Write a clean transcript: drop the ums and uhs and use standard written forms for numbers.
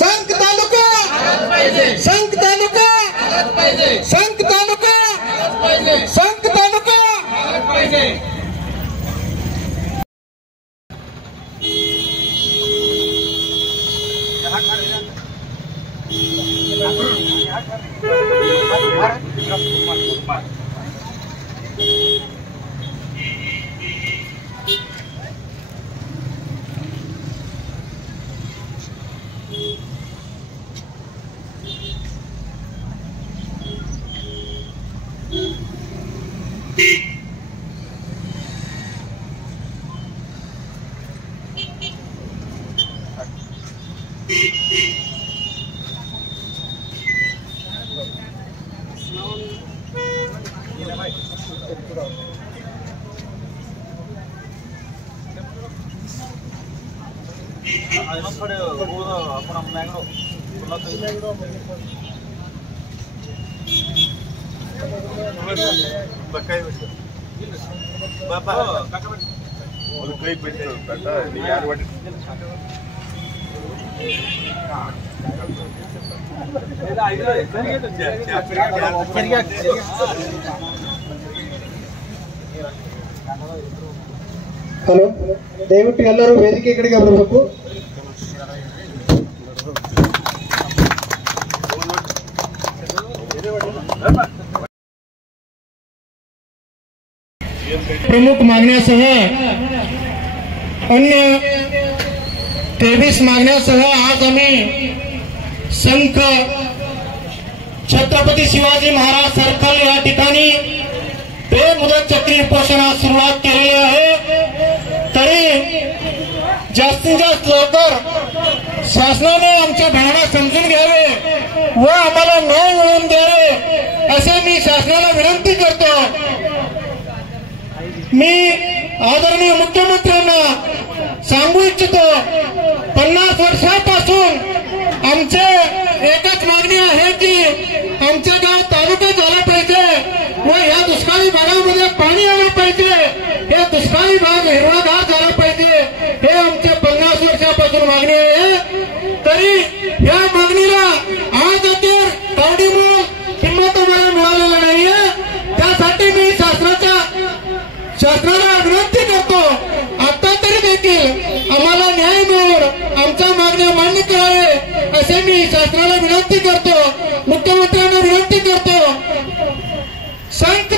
संक तालुका संक तालुका संक तालुका संक तालुका ಹಲೋ, ದಯವಿಟ್ಟು ಎಲ್ಲರೂ ವೇದಿಕೆ ಕಡೆಗೆ ಬರಬೇಕು. प्रमुख मागण्यासह अन्य 23 मागण्यासह आज आम्ही संख छत्रपती शिवाजी महाराज सर्कल या ठिकाणी बेमुदत चक्री उपोषणास सुरुवात केलेली आहे. तरी जास्तीत जास्त लवकर शासनाने आमच्या भावना समजून घ्यावे व आम्हाला न्याय मिळवून द्यावे असे मी शासनाला विनंती करतो. मी आदरणीय मुख्यमंत्र्यांना सांगू इच्छितो, 50 वर्षापासून आमचे एकच मागणी आहे की आमचे गाव तालुका झाला पाहिजे व या दुष्काळी भागामध्ये पाणी आलं पाहिजे, हे दुष्काळी भाग हिरवागार झाला पाहिजे, हे आमचे 50 वर्षापासून मागणी आहे. तरी या मागणीला आज अखेर तावडीमोल किंमत आम्हाला मिळालेला नाहीये. त्यासाठी मी शासनाला विनंती करतो, आता तरी देखील आम्हाला न्याय मिळवून आमच्या मागण्या मान्य करावे असे मी शासनाला विनंती करतो, मुख्यमंत्र्यांना विनंती करतो. संत